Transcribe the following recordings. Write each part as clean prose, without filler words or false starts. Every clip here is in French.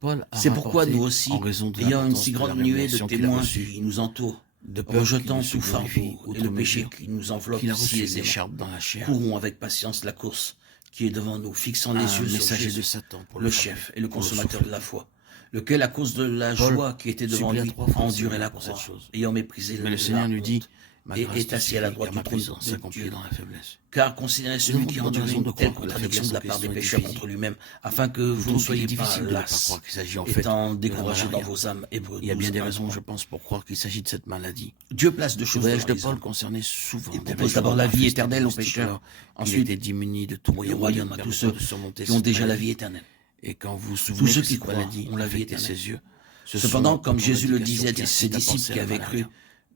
Paul a C'est pourquoi nous rapporté, aussi, en raison de ayant une l'importance si de la grande nuée de révélation qu'il a témoins reçue, qui nous entourent, de peur qu'il rejetant ne se tout glorifie fardeau et outre le péché mesure, qui nous enveloppe qu'il a si reçu une aisément, écharpe dans la chair, courons avec patience la course qui est devant nous, fixant les un yeux sur messager de Jésus, Satan pour le le frapper, chef et le pour le consommateur de souffler. la foi, lequel, à cause de la Paul joie qui était devant supplia lui, 3 a fois le enduré Seigneur la pour cette croix, chose. ayant méprisé Mais le la Seigneur lui dit, honte, ma et grâce est te assis à la suffit, droite car du ma trône puissance de s'accomplit Dieu. dans la faiblesse. Car considérez Nous celui avons qui de a bonnes enduré raisons une de telle croire que la contradiction faiblesse de en la part des question est pécheurs physique. contre lui-même, afin que Je vous ne trouve qu'il est soyez pas difficile de ne pas las, croire qu'il s'agit en fait étant de la découragés dans malaria. vos âmes. Hébreux Il y a bien 12, des 1, raisons, 3. je pense, pour croire qu'il s'agit de cette maladie. Dieu place deux Le choses voyage devant de les Paul hommes. concernait souvent Il des propose régions d'abord la vie manifestées éternelle aux diagnostiques pécheurs, alors qu'il ensuite était démuni de tout le moyen qui royaume ne à tous permet ceux pas de surmonter qui ont cette déjà la maladie. vie éternelle. Et quand vous vous Tous souvenez ceux que qui cette croient maladie ont la vie affectait éternelle. ses yeux, ce Cependant, sont comme autant Jésus le d'indications disait qui à ses incitent à disciples penser à qui la avaient malaria. cru,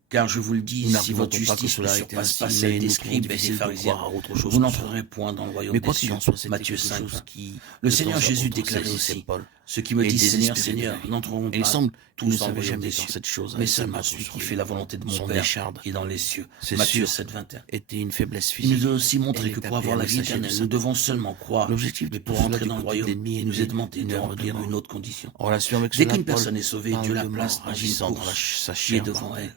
car je vous le dis, Nous si votre n'argumentons pas que justice ne cela a été surpasse ainsi, pas celle mais des nous trouvons scribes et des difficile de pharisiens, croire à autre chose vous que cela. n'entrerez point dans le royaume Mais des quoi qu'il cieux. en soit, c'était Matthieu quelque 5, chose 20. qui, Le de Seigneur temps à Jésus autre, déclarait saisissait aussi, Paul ceux qui me et disent Seigneur, désespérait de Seigneur lui. n'entreront Et il pas semble qu'il ne tous dans le savait royaume jamais des quand cieux, cette chose mais allait seulement s'abattre celui sur qui lui. fait la volonté de mon Son Père écharde, qui est dans les cieux. c'est Matthieu sûr, 7, 21. était une faiblesse Il nous physique. a aussi montré Elle que est pour appelée avoir un la vie messager de éternelle, nous Satan. devons seulement croire. L'objectif de Mais tout pour cela entrer du dans le côté de royaume, l'ennemi il nous est était demandé une de œuvre de remplir une mort. autre condition. En relation avec Dès cela, qu'une Paul personne est sauvée, parle Dieu la de place mort dans une agissant dans course sa qui est chair devant mortelle. elle.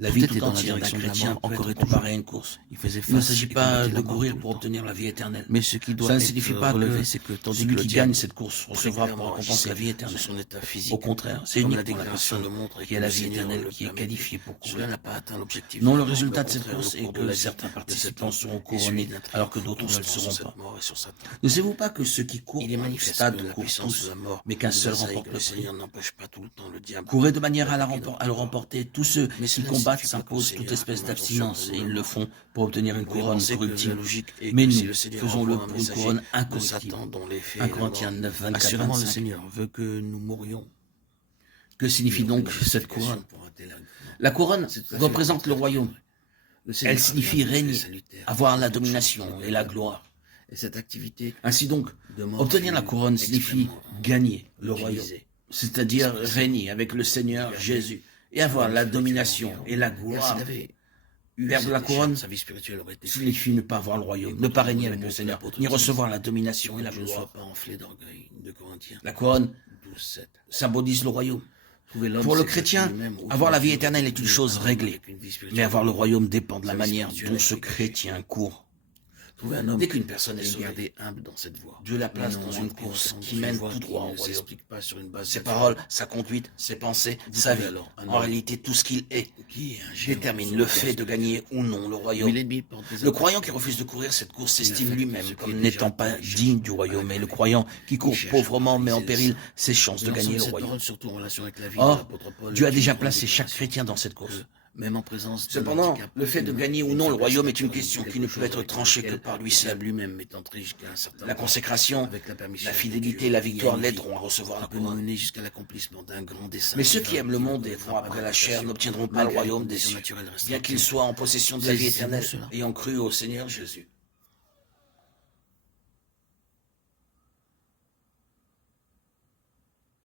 La Tout vie était tout dans la entière d'un direction de la chrétien mort, peut encore être et toujours. comparée à une course. Il faisait Il ne face s'agit et pas combattait de la mort courir tout le pour temps. obtenir la vie éternelle. Mais ce qui doit Cela ne être signifie pas relevé, que c'est que tandis que celui le qui gagne diable cette course très recevra pour clairement récompense la vie agissait de éternelle. son état physique, Au contraire, c'est comme la uniquement la déclaration personne le montre et qui que a la le vie Seigneur éternelle le qui est permettait. qualifiée pour Cela courir. n'a pas atteint l'objectif. Non, le Au résultat de cette contraire, course au est cours de que la vie certains de cet participants homme seront est celui couronnés d'un très alors que grand d'autres ne le constant sur seront cette pas. mort et sur Satan. Ne savez-vous pas que ceux qui courent Il est au manifeste stade que la courent puissance de tous, la mort mais qu'un nous seul assaille, remporte que le le prix? Seigneur n'empêche pas tout le temps le diable Courez de manière à d'attaquer le notre corps. remporter. Tous ceux Mais qui cela ne combattent signifie pas que le s'imposent toute Seigneur espèce a comme d'abstinence injonction et de ils le mort. font pour obtenir une Vous pouvez couronne penser que la corruptible. logique est Mais que si nous, le Seigneur faisons-le envoie un pour une messager couronne de incorruptible. Satan dont l'effet 1 est la Corinthiens mort, 9, 24, assurément le 25. Seigneur veut que nous mourions. Que signifie Il aurait donc une cette justification couronne? pour un tel argument. La couronne C'est tout à fait représente le vrai. royaume. Le Seigneur Elle a signifie bien fait régner, salutaire avoir pour la toute chose domination qui est et la bonne. gloire. Et cette activité Ainsi donc, de mort obtenir la fut couronne signifie extrêmement gagner le royaume, utilisée. c'est-à-dire régner avec le Seigneur Jésus et avoir la domination et la Car gloire. s'il avait eu Perdre cette la couronne écharpe, sa vie spirituelle aurait été signifie ne pas avoir le royaume, ne pas régner avec le Seigneur, ni recevoir la domination et la je ne sois gloire. pas enflé d'orgueil de Corinthiens. La couronne 12:7. symbolise le royaume. Trouver l'homme Pour le s'exercer chrétien, lui-même au avoir la vie fur et à éternelle est mesure une de chose vivre réglée, avec une vie spirituelle. mais avoir le royaume dépend de la Sa vie manière spirituelle dont a ce été chrétien court. Trouver un homme Dès qu'une personne est et sauvée, garder humble dans cette voie. Dieu la Mais place non dans en une criant course dans qui une mène voie tout qui droit au ne royaume. s'explique pas sur une base Ses naturelle. paroles, sa conduite, ses pensées, Vous sa trouvez vie. alors un En homme réalité, tout ce qu'il est qui est un géant détermine sur le la fait terre de gagner ou non le royaume. Mais l'ennemi porte des Le attaques. croyant qui refuse de courir cette course s'estime fait lui-même ce qui comme est n'étant déjà pas riche digne du à royaume, la et le crainte. croyant qui court Il cherche pauvrement à met en réaliser péril ça. ses chances de Mais l'ensemble gagner de le cette royaume. parole, surtout en relation avec la vie de Or, l'apôtre Paul, Dieu a est une déjà grande placé chaque déclaration chrétien dans cette course. même en présence d'un Cependant, handicap le fait de humain, gagner ou une non le faiblesse royaume est une naturelle, question quelque qui ne chose peut être avec tranchée que lequel par lui le seul. diable lui-même est entré jusqu'à un certain La point, consécration, avec la permission la de fidélité Dieu, et la il y a victoire une l'aideront à vie recevoir la qui peut nous couronne. mener jusqu'à l'accomplissement d'un grand dessein. Mais ceux divin qui aiment le ne monde et connaîtra vont pas après la d'adaptation, chair n'obtiendront pas le malgré royaume les des conditions cieux, naturelles bien restrictives. qu'ils soient en possession de la vie Saisissez-vous éternelle, cela. ayant cru au Seigneur Jésus.